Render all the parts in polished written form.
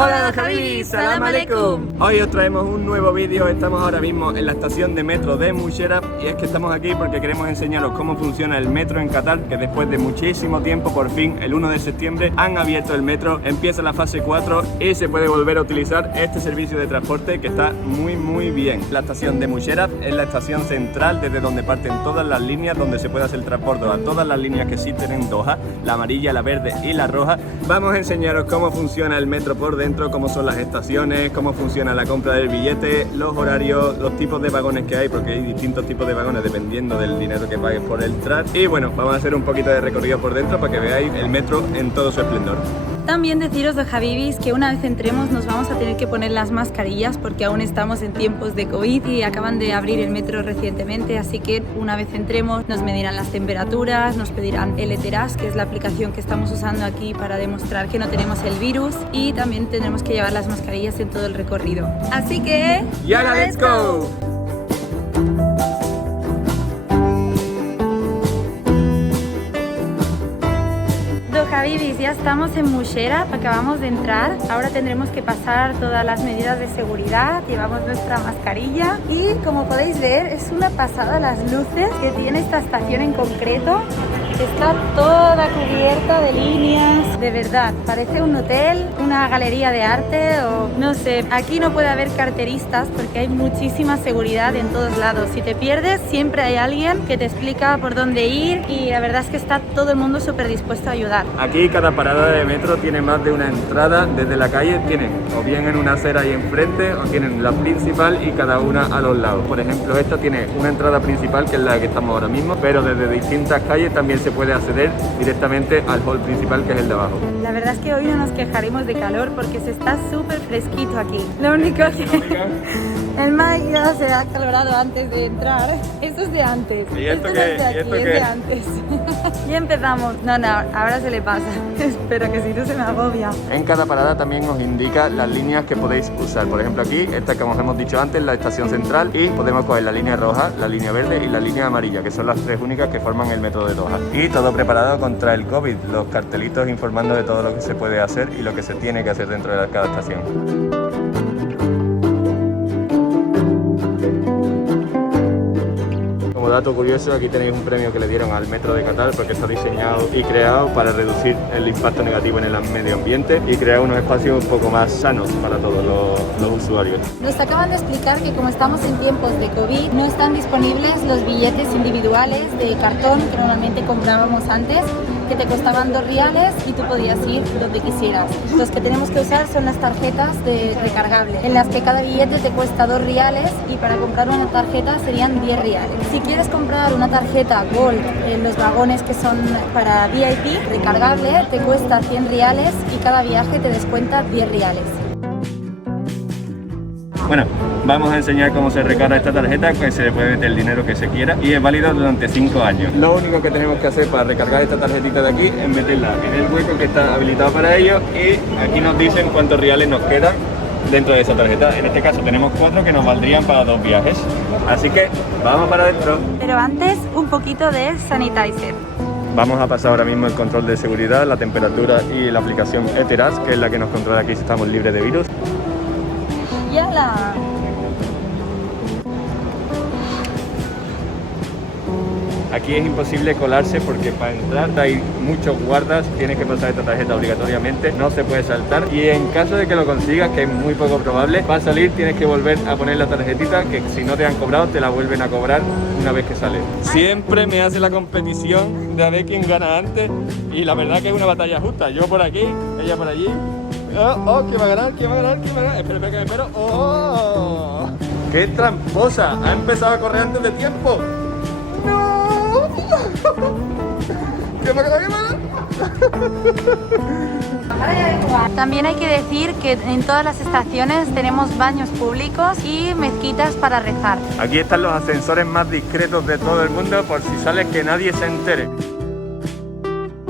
Hola Javi, salam aleikum. Hoy os traemos un nuevo vídeo. Estamos ahora mismo en la estación de metro de Musherraf y es que estamos aquí porque queremos enseñaros cómo funciona el metro en Qatar, que después de muchísimo tiempo, por fin, el 1 de septiembre, han abierto el metro, empieza la fase 4 y se puede volver a utilizar este servicio de transporte que está muy bien. La estación de Musherraf es la estación central desde donde parten todas las líneas, donde se puede hacer el transporte a todas las líneas que existen en Doha, la amarilla, la verde y la roja. Vamos a enseñaros cómo funciona el metro por dentro, cómo son las estaciones, cómo funciona la compra del billete, los horarios, los tipos de vagones que hay, porque hay distintos tipos de vagones dependiendo del dinero que pagues por el tras. Y bueno, vamos a hacer un poquito de recorrido por dentro para que veáis el metro en todo su esplendor. También deciros de Habibis que una vez entremos nos vamos a tener que poner las mascarillas porque aún estamos en tiempos de COVID y acaban de abrir el metro recientemente, así que una vez entremos nos medirán las temperaturas, nos pedirán el Eteras, que es la aplicación que estamos usando aquí para demostrar que no tenemos el virus, y también tendremos que llevar las mascarillas en todo el recorrido. Así que... ¡Yala, let's go! Habibis, ya estamos en Musherraf, acabamos de entrar, ahora tendremos que pasar todas las medidas de seguridad, llevamos nuestra mascarilla y como podéis ver es una pasada las luces que tiene esta estación en concreto. Está toda cubierta de líneas, de verdad, parece un hotel, una galería de arte o no sé. Aquí no puede haber carteristas porque hay muchísima seguridad en todos lados. Si te pierdes siempre hay alguien que te explica por dónde ir y la verdad es que está todo el mundo súper dispuesto a ayudar. Aquí cada parada de metro tiene más de una entrada desde la calle, tienen o bien en una acera ahí enfrente o tienen la principal y cada una a los lados. Por ejemplo, esta tiene una entrada principal que es la que estamos ahora mismo, pero desde distintas calles también se puede acceder directamente al hall principal, que es el de abajo. La verdad es que hoy no nos quejaremos de calor porque se está súper fresquito aquí. Lo único que el Mike ya se ha acalorado antes de entrar. Eso es de antes. ¿Y esto no qué? es de aquí, ¿Y esto es qué? de antes. Y empezamos. No, ahora se le pasa. Espero que si no se me agobia. En cada parada también os indica las líneas que podéis usar. Por ejemplo, aquí, esta que os hemos dicho antes, la estación central, y podemos coger la línea roja, la línea verde y la línea amarilla, que son las tres únicas que forman el metro de Doha. Y todo preparado contra el COVID, los cartelitos informando de todo lo que se puede hacer y lo que se tiene que hacer dentro de cada estación. Como dato curioso, aquí tenéis un premio que le dieron al metro de Qatar porque está diseñado y creado para reducir el impacto negativo en el medio ambiente y crear unos espacios un poco más sanos para todos los usuarios. Nos acaban de explicar que como estamos en tiempos de COVID, no están disponibles los billetes individuales de cartón que normalmente comprábamos antes, que te costaban 2 riales y tú podías ir donde quisieras. Los que tenemos que usar son las tarjetas de recargable, en las que cada billete te cuesta 2 riales y para comprar una tarjeta serían 10 riales. Si quieres comprar una tarjeta Gold en los vagones que son para VIP recargable, te cuesta 100 riales y cada viaje te descuenta 10 riales. Bueno, vamos a enseñar cómo se recarga esta tarjeta, que se le puede meter el dinero que se quiera y es válido durante 5 años. Lo único que tenemos que hacer para recargar esta tarjetita de aquí es meterla en el hueco que está habilitado para ello y aquí nos dicen cuántos reales nos quedan dentro de esa tarjeta. En este caso tenemos 4 que nos valdrían para 2 viajes. Así que vamos para adentro. Pero antes, un poquito de sanitizer. Vamos a pasar ahora mismo el control de seguridad, la temperatura y la aplicación Eteras, que es la que nos controla aquí si estamos libres de virus. ¡Yala! Aquí es imposible colarse porque para entrar hay muchos guardas, tienes que pasar esta tarjeta obligatoriamente, no se puede saltar y en caso de que lo consigas, que es muy poco probable, para salir tienes que volver a poner la tarjetita que si no te han cobrado te la vuelven a cobrar una vez que sales. Siempre me hace la competición de a ver quién gana antes y la verdad que es una batalla justa, yo por aquí, ella por allí. ¿Quién va a ganar? ¿Quién va a ganar? ¿Quién va a ganar? Espera que me espero. ¡Oh! ¡Qué tramposa! Ha empezado a correr antes de tiempo. ¡No! ¿Qué va a ganar? ¿Qué va a ganar? También hay que decir que en todas las estaciones tenemos baños públicos y mezquitas para rezar. Aquí están los ascensores más discretos de todo el mundo por si sales que nadie se entere.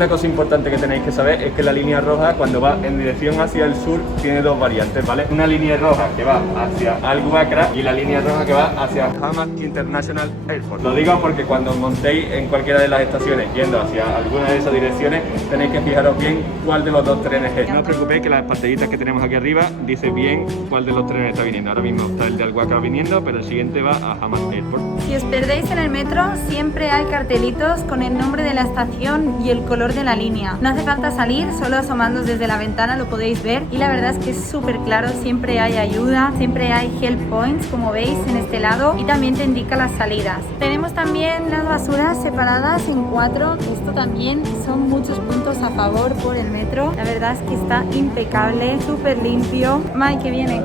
Una cosa importante que tenéis que saber es que la línea roja, cuando va en dirección hacia el sur, tiene dos variantes, ¿vale? Una línea roja que va hacia Al-Wakra y la línea roja que va hacia Hamad International Airport. Lo digo porque cuando os montéis en cualquiera de las estaciones yendo hacia alguna de esas direcciones, tenéis que fijaros bien cuál de los dos trenes es. No os preocupéis que las pantallitas que tenemos aquí arriba dice bien cuál de los trenes está viniendo. Ahora mismo está el de Al-Wakra viniendo, pero el siguiente va a Hamad Airport. Si os perdéis en el metro, siempre hay cartelitos con el nombre de la estación y el color de la línea. No hace falta salir, solo asomándoos desde la ventana lo podéis ver y la verdad es que es súper claro, siempre hay ayuda, siempre hay help points como veis en este lado y también te indica las salidas. Tenemos también las basuras separadas en 4, que esto también son muchos puntos a favor por el metro. La verdad es que está impecable, súper limpio. Mai, que viene.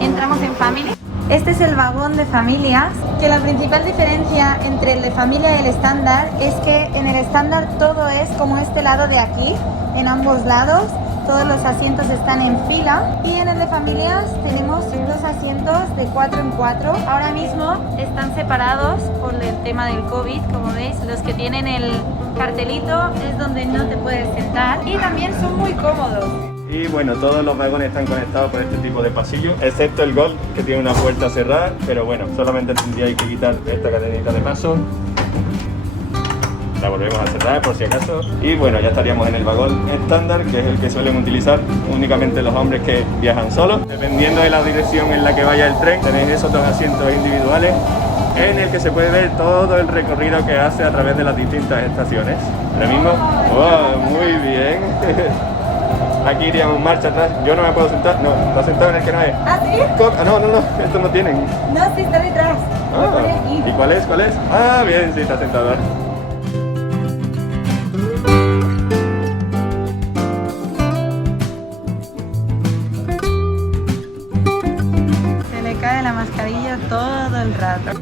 Entramos en Family. Este es el vagón de familias, que la principal diferencia entre el de familia y el estándar es que en el estándar todo es como este lado de aquí, en ambos lados, todos los asientos están en fila y en el de familias tenemos dos asientos de 4 en 4. Ahora mismo están separados por el tema del COVID, como veis, los que tienen el cartelito es donde no te puedes sentar y también son muy cómodos. Y bueno, todos los vagones están conectados por este tipo de pasillo, excepto el Gold, que tiene una puerta cerrada, pero bueno, solamente tendríais que quitar esta cadenita de paso. La volvemos a cerrar por si acaso. Y bueno, ya estaríamos en el vagón estándar, que es el que suelen utilizar únicamente los hombres que viajan solos. Dependiendo de la dirección en la que vaya el tren, tenéis esos dos asientos individuales en el que se puede ver todo el recorrido que hace a través de las distintas estaciones. Ahora mismo, ¡wow! Muy bien. Aquí iríamos marcha atrás. Yo no me puedo sentar. No, está sentado en el que no es. ¿Ah, sí? Ah, no, estos no tienen. No, sí, está detrás. ¿Y cuál es? Ah, bien, sí, está sentado. Se le cae la mascarilla todo el rato.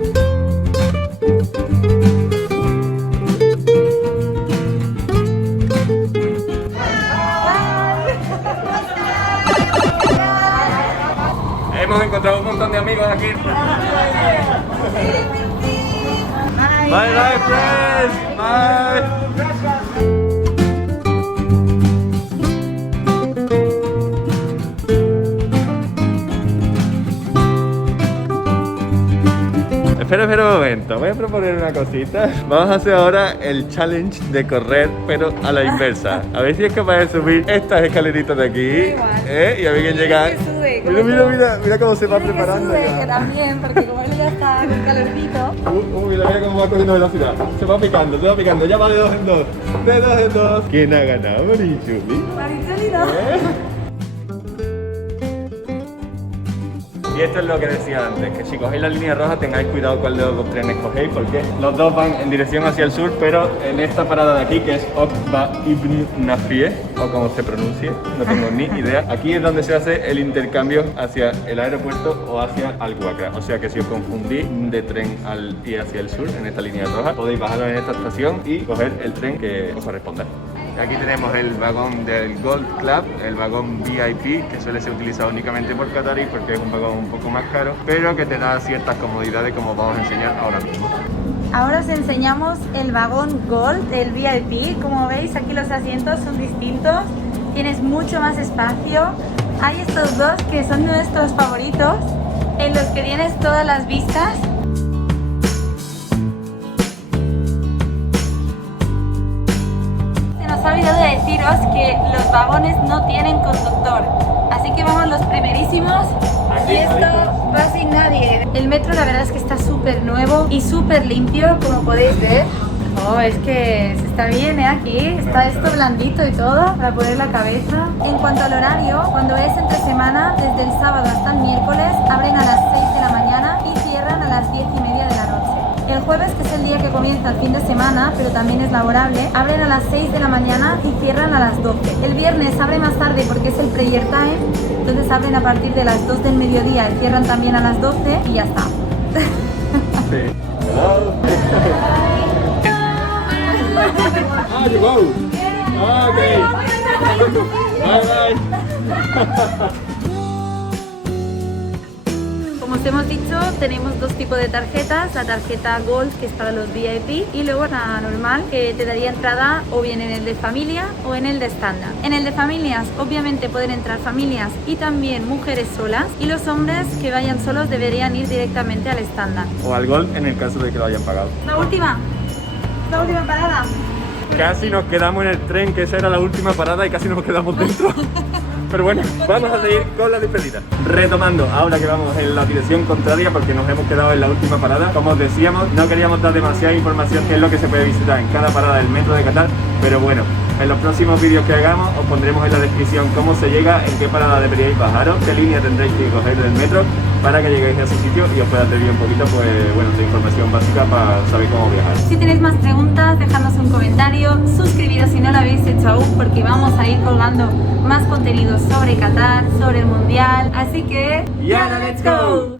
Hemos encontrado un montón de amigos aquí. Bye bye friends. Bye. Espera un momento, voy a proponer una cosita. Vamos a hacer ahora el challenge de correr, pero a la inversa. A ver si es capaz de subir estas escaleritas de aquí. Y a ver quién llega. Mira cómo se va preparando. Que también, porque como él ya está con calorcito. Mira cómo va cogiendo velocidad. Se va picando, ya va de 2 en 2. De 2 en 2. ¿Quién ha ganado, Marichuli? Marichuli no. Y esto es lo que decía antes, que si cogéis la línea roja tengáis cuidado cuál de los dos trenes cogéis, porque los dos van en dirección hacia el sur, pero en esta parada de aquí, que es Okba Ibn Nafie, o como se pronuncie, no tengo ni idea, aquí es donde se hace el intercambio hacia el aeropuerto o hacia Al-Wakra. O sea que si os confundís de tren al ir hacia el sur, en esta línea roja, podéis bajaros en esta estación y coger el tren que os corresponda. Aquí tenemos el vagón del Gold Club, el vagón VIP, que suele ser utilizado únicamente por qatarí porque es un vagón un poco más caro, pero que te da ciertas comodidades como vamos a enseñar ahora mismo. Ahora os enseñamos el vagón Gold, el VIP. Como veis, aquí los asientos son distintos, tienes mucho más espacio. Hay estos dos que son nuestros favoritos, en los que tienes todas las vistas. Nos ha olvidado de deciros que los vagones no tienen conductor, así que vamos los primerísimos y esto va sin nadie. El metro la verdad es que está súper nuevo y súper limpio, como podéis ver. Oh, es que está bien, aquí está esto blandito y todo para poner la cabeza. En cuanto al horario, cuando es entre semana, desde el sábado hasta el miércoles, abren a las 6 de la mañana y cierran a las 10:30 de la noche. El jueves, que es el día que comienza el fin de semana, pero también es laborable, abren a las 6 de la mañana y cierran a las 12. El viernes abre más tarde porque es el prayer time, entonces abren a partir de las 2 del mediodía y cierran también a las 12 y ya está. Sí. You go. Okay. Bye bye. Como os hemos dicho, tenemos dos tipos de tarjetas, la tarjeta Gold, que es para los VIP, y luego la normal, que te daría entrada o bien en el de familia o en el de estándar. En el de familias, obviamente pueden entrar familias y también mujeres solas, y los hombres que vayan solos deberían ir directamente al estándar. O al Gold en el caso de que lo hayan pagado. La última parada. Casi nos quedamos en el tren, que esa era la última parada y casi nos quedamos dentro. Pero bueno, vamos a seguir con la despedida. Retomando, ahora que vamos en la dirección contraria porque nos hemos quedado en la última parada. Como os decíamos, no queríamos dar demasiada información que es lo que se puede visitar en cada parada del metro de Qatar, pero bueno, en los próximos vídeos que hagamos os pondremos en la descripción cómo se llega, en qué parada deberíais bajaros, qué línea tendréis que coger del metro para que lleguéis a ese sitio y os pueda servir un poquito, pues bueno, de información básica para saber cómo viajar. Si tenéis más preguntas, dejadnos un comentario, suscribiros si no lo habéis hecho aún, porque vamos a ir colgando más contenidos sobre Qatar, sobre el Mundial, así que ¡Yala, let's go!